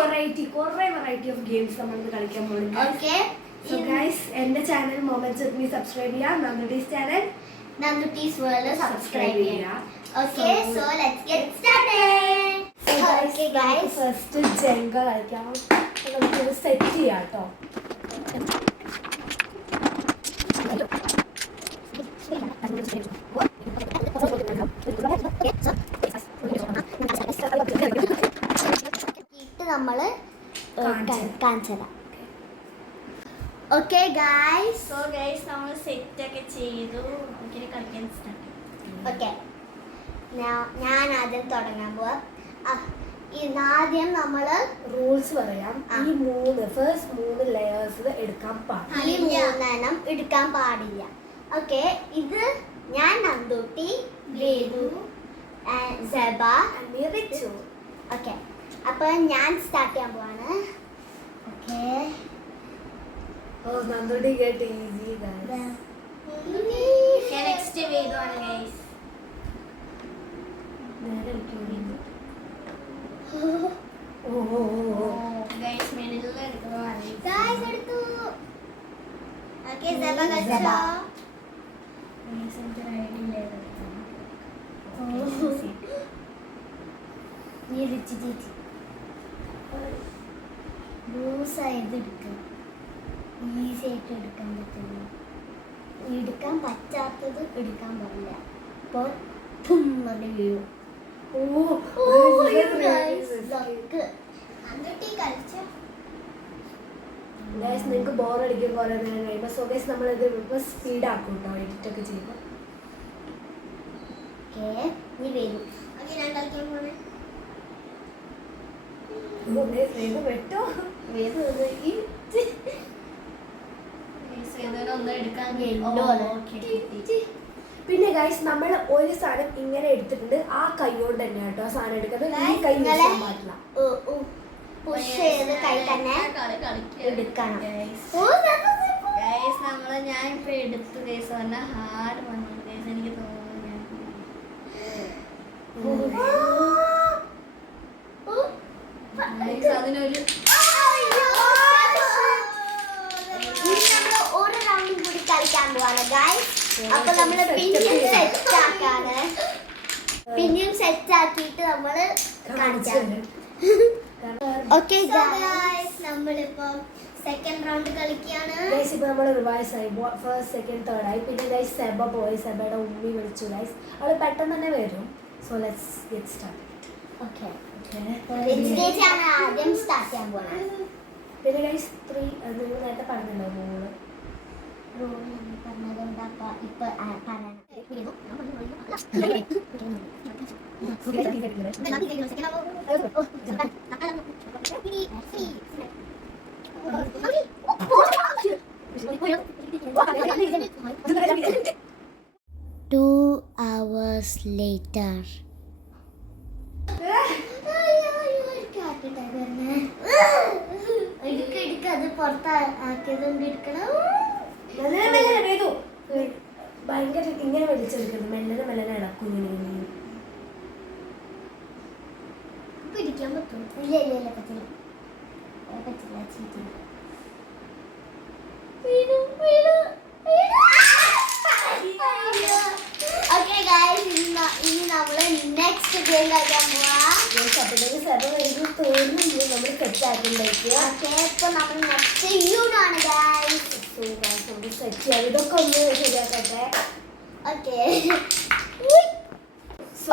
Variety of games നമ്മൾ കളിക്കാൻ പോകുന്നു. Okay. So guys, എന്റെ channel Moments with Me subscribe ചെയ്യുക. Nandutees channel Nandutees World subscribe ചെയ്യുക. Okay, so let's get started. Okay guys, first Jenga കളിക്കാം. നമുക്ക് സെറ്റ് ചെയ്യാം ട്ടോ. നമ്മള് കാണിച്ചതാ. ഓക്കെ ഗൈസ്, സോ ഗൈസ് നമ്മൾ സെറ്റ് ഒക്കെ ചെയ്തു. നമുക്ക് കളിക്കാൻ സ്റ്റാർട്ട്. ഓക്കെ, ഞാൻ ആദ്യം തുടങ്ങാൻ പോവാ. ആദ്യം നമ്മള് റൂൾസ് പറയാം. ഈ ഫസ്റ്റ് മൂന്ന് ലെയേഴ്സ് എടുക്കാൻ പാടില്ല. ഈ മൂന്നെണ്ണം എടുക്കാൻ പാടില്ല. ഓക്കെ, ഇത് ഞാൻ നന്ദുട്ടി, വേദു, സെബ, റിച്ചു. ഓക്കെ, അപ്പൊ ഞാൻ സ്റ്റാർട്ട് ചെയ്യാൻ പോവാണ്. Okay, Nandutty get easy guys. Next Vedu ആണ് ഗൈസ്. നേരെ ഗൈസ് മിഡിൽ എടുക്കുക. ഗൈസ് എടുത്തു. ഓക്കെ, സെബ കളിച്ചോ. ഗൈസ് എനിക്ക് ഐഡിയ ഇല്ല. നീ റിച്ച് ചേച്ചി ലൂസായത് എടുക്കാം. ഈസി ആയിട്ട് എടുക്കാൻ പറ്റുന്നു. എടുക്കാൻ പറ്റാത്തത് എടുക്കാൻ പാടില്ല. അപ്പോൾ വീഴും. നിങ്ങൾക്ക് ബോറടിക്കും കുറെ നേരം കഴിയുമ്പോൾ. സോ ഗൈസ് നമ്മളിത് സ്പീഡ് ആക്കും കേട്ടോ എഡിറ്റ് ഒക്കെ ചെയ്യുമ്പോൾ. ഓക്കെ, നീ വരും. ഓക്കെ, ഞാൻ കളിക്കാൻ പോണേ. വെട്ടോ ഒന്ന് എടുക്കാൻ. പിന്നെ ഗൈസ് നമ്മൾ ഒരു സാധനം ഇങ്ങനെ എടുത്തിട്ടുണ്ട്. ആ കൈ കൊണ്ട് തന്നെ കേട്ടോ ആ സാധനം എടുക്കുന്നത്. ഈ കൈ യൂസ് പാടില്ല. പുഷ് ചെയ്ത് കൈ തന്നെ എടുക്കണം. ഗൈസ് നമ്മള് ഞാൻ ഇപ്പൊ എടുത്തു. ഗൈസ് പറഞ്ഞ ഹാർഡ് വന്നു. ഗൈസ് എനിക്ക് തോന്നുന്നു അതിനൊരു ഒരു റൗണ്ടും കൂടി കളിക്കാൻ പോവാണ് ഗൈസ്. അപ്പൊ നമ്മള് പിന്നെയും സെറ്റ് ആക്കാണ്. പിന്നെയും സെറ്റ് ആക്കിയിട്ട് നമ്മള് കാണിച്ചാണ്. ഓക്കെ ഗൈസ്, നമ്മളിപ്പോ സെക്കൻഡ് റൗണ്ട് കളിക്കുകയാണ്. ഗൈസ് ഇപ്പൊ നമ്മൾ റിവൈസ് ആയി. ഫസ്റ്റ് സെക്കൻഡ് തേർഡ് ആയി. പിന്നെ ഗൈസ് സെബ പോയി. സെബയുടെ ഉമ്മി വിളിച്ചു ഗൈസ്. അവള് പെട്ടെന്ന് തന്നെ വരും. So let's get start. Okay, ചേച്ചിയാണ് ആദ്യം സ്റ്റാർട്ട് ചെയ്യാൻ പോകുന്നത്. പിന്നെ ഗൈസ് 3 നിങ്ങൾ നേരത്തെ പറഞ്ഞല്ലോ റൂള് പറഞ്ഞതുകൊണ്ട് അപ്പൊ ഇപ്പൊ പറയണം. Two hours later. അത് പുറത്താക്കിയതുകൊണ്ട് എടുക്കണം. ഭയങ്കര ഇങ്ങനെ വലിച്ചെടുക്കുന്നത്. മെല്ലനെ മെല്ലനെ ഇളക്കും. പിടിക്കാൻ പറ്റും? ഇല്ല ഇല്ല ഇല്ല, പറ്റില്ല പറ്റില്ല. ചീറ്റില്ല. ഓക്കെ ഗൈസ്, ഇനി നമ്മള് നെക്സ്റ്റ് ഗെയിം കളിക്കാൻ പോവാ. തോന്നുന്നു നമ്മൾ സെറ്റ് ആക്കിണ്ടായിരിക്കുക. ഓക്കെ, ഇപ്പൊ നമ്മൾ നെക്സ്റ്റ് യൂണാണ് ഗൈസ്. സെറ്റ് ചെയ്യാം. ഇതൊക്കെ ഒന്ന് ശരിയാക്കട്ടെ. ഓക്കെ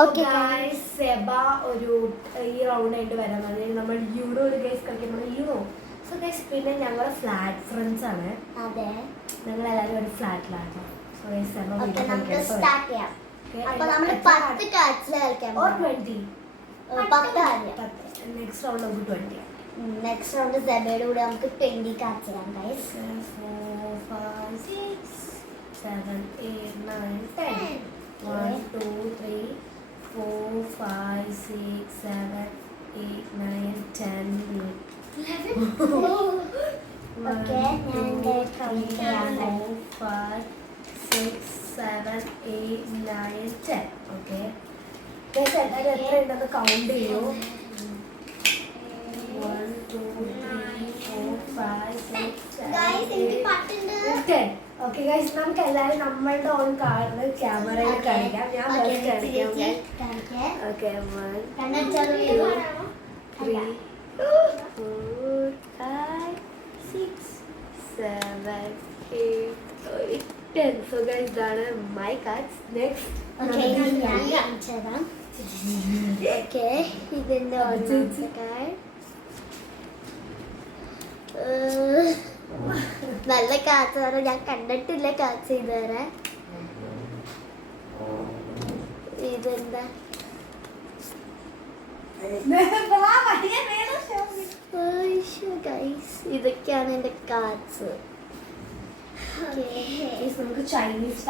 ഓക്കെ ഗൈസ്, സെബ ഒരു ഈ റൗണ്ട് ആയിട്ട് വരാൻ മതി. നമ്മൾ യൂറോ ഒരു ഗൈസ് കളിക്കുന്നത് യൂറോ. സോ ഗൈസ് പിന്നെ ഞങ്ങൾ ഫ്ലാറ്റ് ഫ്രണ്ട്സ് ആണ്. അതെ, ഞങ്ങൾ എല്ലാവരും ഒരു ഫ്ലാറ്റിലാണ്. സോ ഗൈസ് സെബ നമുക്ക് സ്റ്റാർട്ട് ചെയ്യാം. അപ്പൊ നമ്മൾ 10 കാർഡ്സ് കളിക്കാൻ ഓർ 20. 10 ആദ്യം. നെക്സ്റ്റ് റൗണ്ട് നമുക്ക് 20. നെക്സ്റ്റ് റൗണ്ട് സെബയുടെ കൂടെ നമുക്ക് 20 കാർഡ്സ് കളിക്കാം ഗൈസ്. 4 5 6 7 8 9 10. 1 2 3 4 5 6 7 8 9 10 11. ഓക്കെ, ഞാൻ കൗണ്ട് ചെയ്യാം. 4 5 6 7 8 9 10. ഓക്കെ, എല്ലാവരും എത്ര ഉണ്ടെന്ന് കൗണ്ട് ചെയ്യൂ. 10. Okay guys, നമുക്ക് എല്ലാവരും നമ്മളുടെ ഓൺ കാർഡ് ക്യാമറയിൽ കാണിക്കാം. ഞാൻ ഫസ്റ്റ് കാണിക്കാം. Okay, 1, 2, 3, 4, 5, 6, 7, 8, 10. So guys, ഇതാണ് my cards. Next. ഇതിന്റെ നല്ല കാച്ചാണ്. ഞാൻ കണ്ടിട്ടില്ല കാച്ച് ഇതുവരെ. ഇതെന്താ ഇതൊക്കെയാണ് എന്റെ കാച്ച്. നമുക്ക് ചൈനീസ്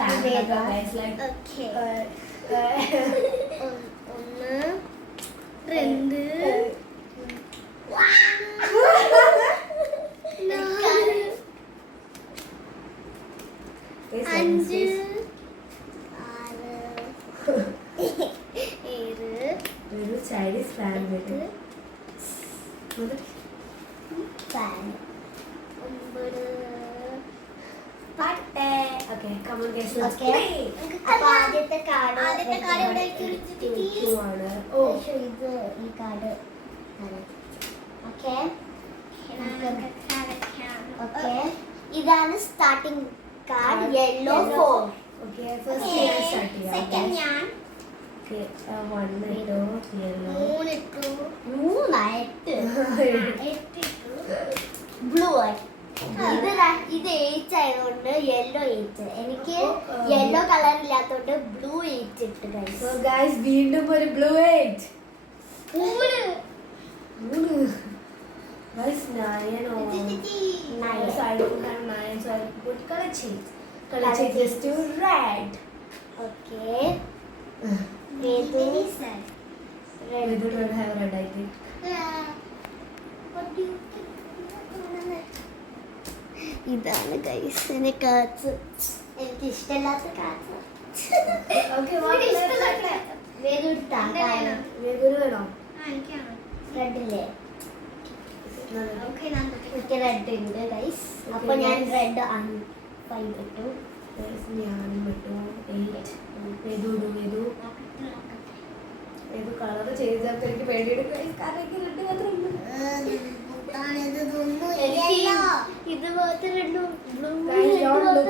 ഒന്ന് രണ്ട് അഞ്ച് ആറ് ഏഴ് ഒരു ചൈനീസ് ഫാൻ ഫാൻ ഒമ്പത് പട്ടേ. Okay, come on guys, let's Okay. play. അപ്പൊ ആദ്യത്തെ കാർഡ് ആണ്. ഓ, ഇത് ഈ കാർഡ് ഓക്കെ ഓക്കെ ഇതാണ് starting card yellow 4 okay, first ഞാൻ start ചെയ്യാം. സെക്കൻഡ് ഞാൻ Okay, 1 ഇട്ടോ, yellow. 3 ഇട്ടു 3 8 ബ്ലൂ ഇത് 8 ആയതുകൊണ്ട് യെല്ലോ 8. എനിക്ക് യെല്ലോ കളർ ഇല്ലാത്തോണ്ട് ബ്ലൂ 8 ഇട്ട് So guys, വീണ്ടും ഒരു blue 8. Guys, 9 or 9. So I don't have 9, so I put color change. Color changes to red. Okay We don't have red, I think. ഇതാണ് guys എന്റെ കാച്ച്. എനിക്ക് ഇഷ്ടമില്ലാത്ത കാച്ച്. Okay, വേദെടുത്താ വേഗം വേണോ? റെഡില്ലേ? Okay. എനിക്ക് റെഡ് ഉണ്ട് ഗൈസ്. അപ്പൊ ഞാൻ റെഡ് 5 ഇട്ടു. Guys, ഞാൻ വിട്ടു 8. വേദു കളർ ചെയ്തപ്പോ എനിക്ക് പേടിയെടുക്കും. കാരണം എനിക്ക് റെഡ് മാത്രം ഉണ്ട്. ഇത് മാത്രം രണ്ടും ബ്ലൂ Guys, don't look.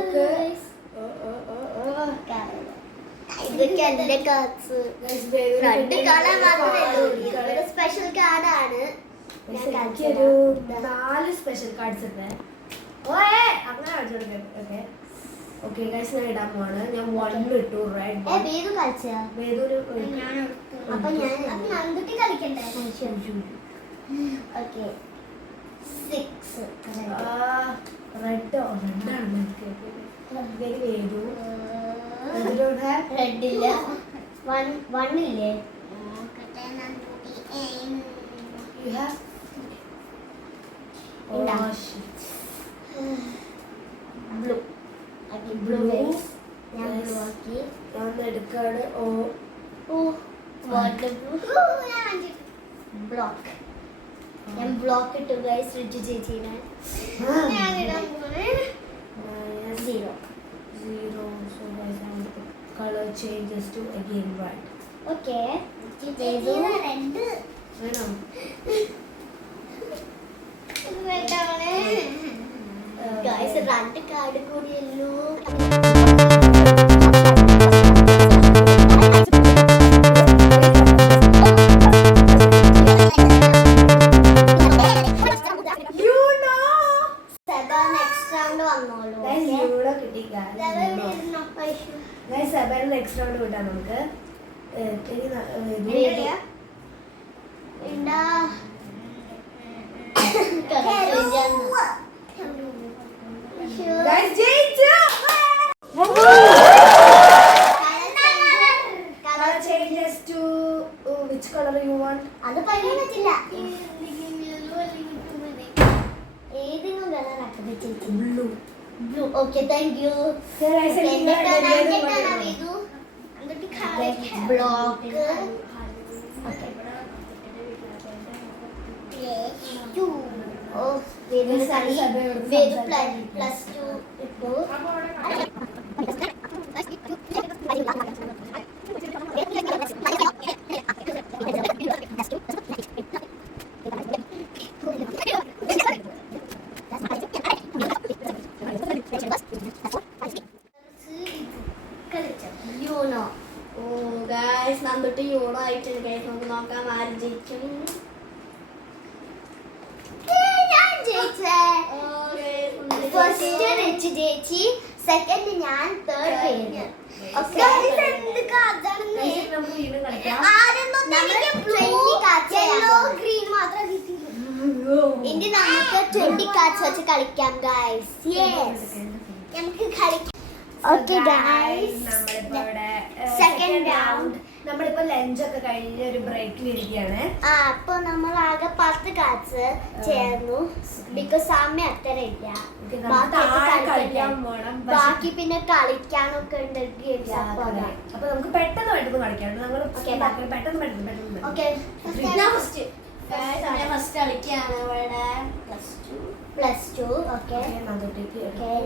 ഇതൊക്കെ എന്റെ കാച്ച്. Guys, വേദു രണ്ട് കളർ മാത്രമേ ഉള്ളൂ. ഒരു സ്പെഷ്യൽ കാർഡാണ് ഞാൻ എനിക്കൊരു 4 സ്പെഷ്യൽ കാർഡ്സ് ഉണ്ട്. ഓയേ അങ്ങനെ അടിച്ചെടുക്കാം. ഓക്കെ ഗൈസ്, ഞാൻ ഇടാൻ പോവാണ്. ഞാൻ 1 ഇട്ടു റെഡ്. വേദു കളിച്ചാ വേദൂര് അപ്പൊ ഞാൻ നന്ദുട്ടി കളിക്കണ്ടേ? ഓക്കെ 6 റെഡോ റെഡാണ്. വേദു റെഡ് ഇല്ല 1 ഇല്ലേ? You have ഇല്ല. ബ്ലൂ ബ്ലൂ ഞാൻ ബ്ലൂ ആക്കി. ഞാൻ എടുക്കാണ്. Water block. ഞാൻ ബ്ലോക്ക് ഇട്ടു ഗൈസ്. റിജു ചേച്ചീനെ ഞാൻ ഇടാൻ പോണേ 0. So guys, color changes to again red. Okay വേണോ? ഗൈസ് 2 കാർഡ് കൂടിയല്ലോ. നെക്സ്റ്റ് റൗണ്ട് വിട്ടാ നമുക്ക്. Guys, ജയിച്ചു. Color changes to which color you want? അത് പറയാൻ പറ്റില്ല. ഏതെങ്കിലും കളർ ആക്കി ചേച്ചി. Blue. Blue. Okay thank you. Block ഓ വേദു കളി വേദു +2 ഇട്ടു. യൂണോ. ഓ ഗൈസ് നന്നിട്ട് യൂണോ ആയിട്ടുണ്ട് ഗൈസ്. നമുക്ക് നോക്കാം ആര് ജയിക്കും. ഞാൻ ജയിച്ചേ. ഫസ്റ്റ് റിച്ച് ചേച്ചി, സെക്കൻഡ് ഞാൻ, തേർഡ് വേദു. ഓക്കേ എന്ത് കാർഡാണ് നമുക്ക് വീണ്ടും കളിക്കാം. ഗ്രീൻ മാത്രം ഇനി നമുക്ക് 20 കാർഡ്സ് വെച്ച് കളിക്കാം ഗൈസ്. യെസ് നമുക്ക് കളിക്കാം. ഓക്കേ ഗൈസ് നമ്മളിപ്പോ ഇവിടെ സെക്കൻഡ് റൗണ്ട്. നമ്മളിപ്പോ ലഞ്ച് ഒക്കെ കഴിഞ്ഞ് ഒരു ബ്രേക്കിൽ ഇരിക്കുകയാണ്. അപ്പൊ നമ്മൾ ആകെ 10 കാർഡ്സ് ചേർന്നു. ബിക്കോസ് സമയം അത്ര ഇല്ല. ബാക്കി പിന്നെ കളിക്കാനൊക്കെ ഉണ്ട് ഗെയിംസ്. അപ്പൊ നമുക്ക് പെട്ടെന്ന് കളിക്കാം. ഞങ്ങൾ പെട്ടെന്ന് ഓക്കേ ഫസ്റ്റ് കളിക്കാണ് ഇവിടെ +2. ഓക്കേ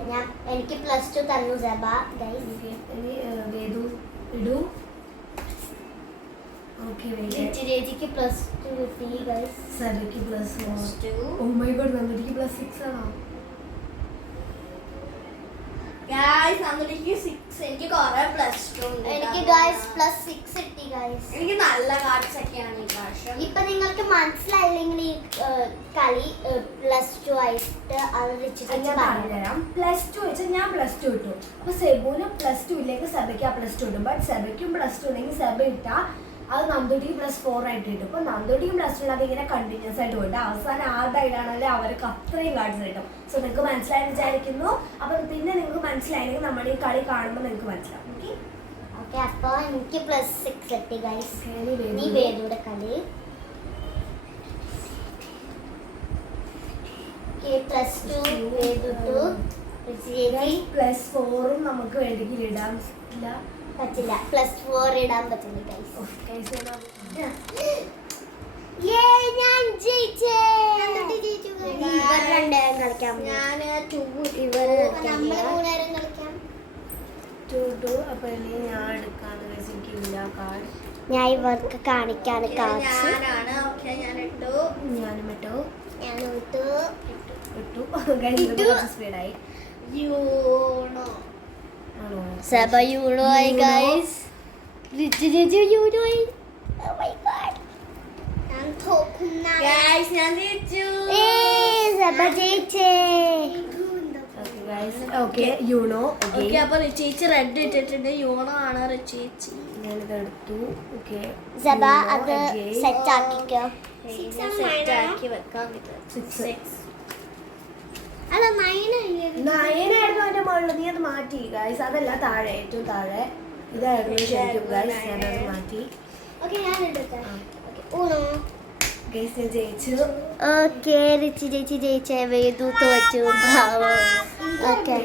ഞാൻ എനിക്ക് +2 തന്നു സബ ഗൈസ്. വേദു ഇടൂ. ഓക്കേ ചേച്ചിക്ക് +2 കിട്ടി ഗൈസ്. സബയ്ക്ക് +4. ഓ മൈ ഗോഡ് നന്ദിക്ക് +6 ആണോ? ഗൈസ് നന്നിട്ട് 6. എനിക്ക് കുറെ +2 ഉണ്ട്. എനിക്ക് ഗൈസ് +6 കിട്ടി ഗൈസ്. എനിക്ക് നല്ല കാർഡ്സ് ഒക്കെയാണ് ഈ പ്രാവശ്യം. ഇപ്പൊ നിങ്ങൾക്ക് മനസ്സിലായില്ലെങ്കിൽ ഈ കളി +2 ആയിട്ട് അത് വെച്ചിട്ട് ഞാൻ പറഞ്ഞുതരാം. +2 വെച്ചാൽ ഞാൻ +2 ഇട്ടു. അപ്പൊ സെബുന് +2 ഇല്ലെങ്കിൽ സബയ്ക്ക് ആ +2 ഇട്ടും. ബട്ട് സെബയ്ക്കും +2 ഉണ്ടെങ്കിൽ സെബ ഇട്ടാ അത് നന്ദുട്ടിക്ക് +4 ആയിട്ട് കിട്ടും. അപ്പൊ നന്ദുട്ടിക്കും +2 അത് ഇങ്ങനെ കണ്ടിന്യൂസ് ആയിട്ട് പോയിട്ട് അവസാനം ആരുടെയിലാണല്ലേ അവർക്ക് അത്രയും കാർഡ്സ് കിട്ടും. സോ നിങ്ങൾക്ക് മനസ്സിലായി വിചാരിക്കുന്നു. അപ്പൊ പിന്നെ നിങ്ങൾക്ക് മനസ്സിലായില്ലെങ്കിൽ നമ്മുടെ ഈ കളി കാണുമ്പോൾ നിങ്ങൾക്ക് മനസ്സിലാവും. ഓക്കെ അപ്പൊ എനിക്ക് +6 കിട്ടി ഗൈസ്. നീ വേദുടെ കളി. +2 വേദു +4 നമുക്ക് വേണമെങ്കിൽ ഇടാൻ പറ്റില്ല. +4 ഇടാൻ പറ്റില്ല ഗൈസ്. ഞാൻ ജയിച്ചേ. കളിക്കാം. ഞാൻ 2 നമ്മള് മൂന്നുപേരും കളിക്കാം. 2. അപ്പൊ ഇനി ഞാൻ എടുക്കാന്ന് വെച്ചിട്ടില്ല കാർഡ്. ഞാൻ ഇവർക്ക് കാണിക്കാണ് കാർഡ്സ്. ഞാനാണ്. ഓക്കേ ഞാൻ ഇട്ടു. ഞാനും ഇട്ടു. ഞാൻ ഇട്ടു. സ്പീഡായി. യൂണോ സബ യൂണോ ആയി ഗൈസ്. റിച്ച് ചേച്ചി യൂണോ ആയി. ഓ മൈ ഗോഡ് ഞാൻ തോക്കുന്ന ഗൈസ് ഞാൻ ജയിച്ചു. സബ ജയിച്ചേ. Okay Uno. ഓക്കെ അപ്പൊ റിച്ചേച്ചി റെഡ് ഇട്ടിട്ടുണ്ട്. യൂണോ ആണ് റിച്ചേച്ചി. ഞാനിത് എടുത്തു. ഓക്കെ സബ അത് സെറ്റ് ആക്കിക്കോ. സെറ്റ് ആക്കി വെക്കാം. ഇത് 6. അല്ല 9 9ആയിരുന്നു അതിന്റെ മുകളിൽ. നീ അത് മാറ്റി ഗൈസ്. അതല്ല താഴെ ഏറ്റവും താഴെ ഇതായിരുന്നു ശരിക്കും ഗൈസ്. ഞാനത് മാറ്റി. ഓക്കെ ഞാൻ എടുക്കാം. ഊണോ ഗൈസ് ഞാൻ ജയിച്ചു. ഓക്കെ റിച്ച് ചേച്ചി ജയിച്ചേ. വേദു തോറ്റു പാവം. ഓക്കെ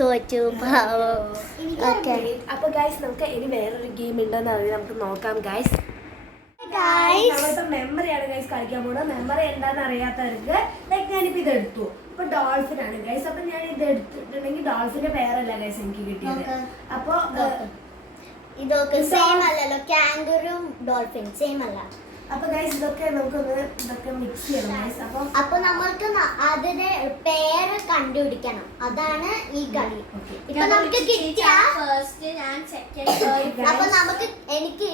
തോറ്റു പാവം. ഓക്കെ അപ്പൊ ഗൈസ് നമുക്ക് ഇനി വേറൊരു ഗെയിം ഉണ്ടെന്ന് അറിയാം. നമുക്ക് നോക്കാം ഗൈസ്. നമ്മളിപ്പോ മെമ്മറിയാണ് ഗൈസ് കളിക്കാൻ പോകുന്നത്. മെമ്മറി എന്താണെന്ന് അറിയാത്തവർക്ക് ലൈക്ക് ഞാനിപ്പോ ഇത് എടുത്തു. അപ്പൊ ഡോൾഫിൻ ആണ് ഗൈസ്. അപ്പൊ ഞാൻ ഇത് എടുത്തിട്ടുണ്ടെങ്കിൽ ഡോൾഫിന്റെ പേരല്ല ഗൈസ് എനിക്ക് കിട്ടിയത്. അപ്പൊ ഇതൊക്കെ സെയിം അല്ലല്ലോ. കാംഗുറും ഡോൾഫിൻ സെയിം അല്ല. അപ്പൊ ഗൈസ് ഇതൊക്കെ ഇതൊക്കെ മിക്സ് ചെയ്യണം ഗൈസ്. അപ്പൊ നമ്മൾക്ക് അതിന്റെ പേര് കണ്ടുപിടിക്കണം. അതാണ് ഈ കളി. ഇപ്പൊ നമുക്ക് കിട്ടിയ ഫസ്റ്റ് ഞാൻ സെക്കൻഡ്. അപ്പൊ നമുക്ക് എനിക്ക്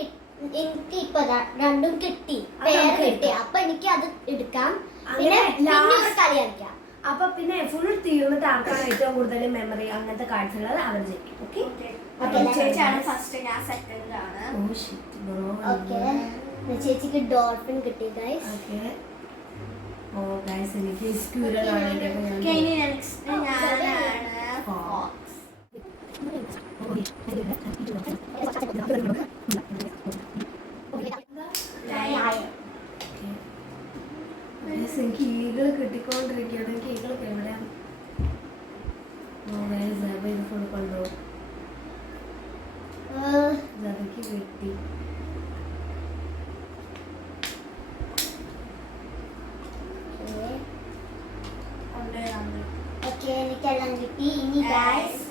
ഇപ്പൊ രണ്ടും കിട്ടി. പേര് കിട്ടി. അപ്പൊ എനിക്ക് അത് എടുക്കാം. പിന്നെ ഒരു കളി കളിക്കാം. അപ്പൊ പിന്നെ ഫുൾ തീർന്നിട്ട് ആർക്കാണ് ഏറ്റവും കൂടുതൽ മെമ്മറി അങ്ങനത്തെ കാർഡ്സ് ഉള്ളത് അവർ ജയിക്കും. ഓക്കെ ചേച്ചിയാണ് ഫസ്റ്റ്. ഞാൻ സെക്കൻഡ് ആണ്. ഓക്കെ ചേച്ചിക്ക് ഡോൾഫിൻ കിട്ടി ഗൈസ്. ഓക്കെ ഓ ഗൈസ് എനിക്ക് സ്ക്യൂരൽ ആണ്. ഇനി നെക്സ്റ്റ് ഞാനാണ് ഫോക്സ്. എനിക്ക് ഈഗിൾ കിട്ടിക്കൊണ്ടിരിക്കുകയാണ്. എനിക്ക് ഈഗിളൊക്കെ എവിടെയാണ്? ഇത് ഫുൾ കൊണ്ടോ ജബയ്ക്ക് കിട്ടി. ഓക്കെ എനിക്കെല്ലാം കിട്ടി. ഇനി ഗൈസ്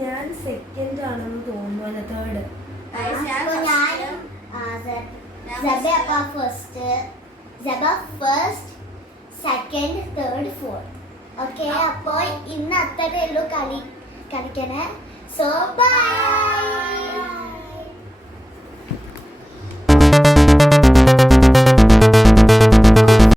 ഞാൻ സെക്കൻഡ് ആണെന്ന് തോന്നുന്നു, തേർഡ്. ഞാനും first, second, third, fourth. Okay, അപ്പോൾ ഇന്ന് അത്രയേ ഉള്ളൂ കളിക്കണേ. So by.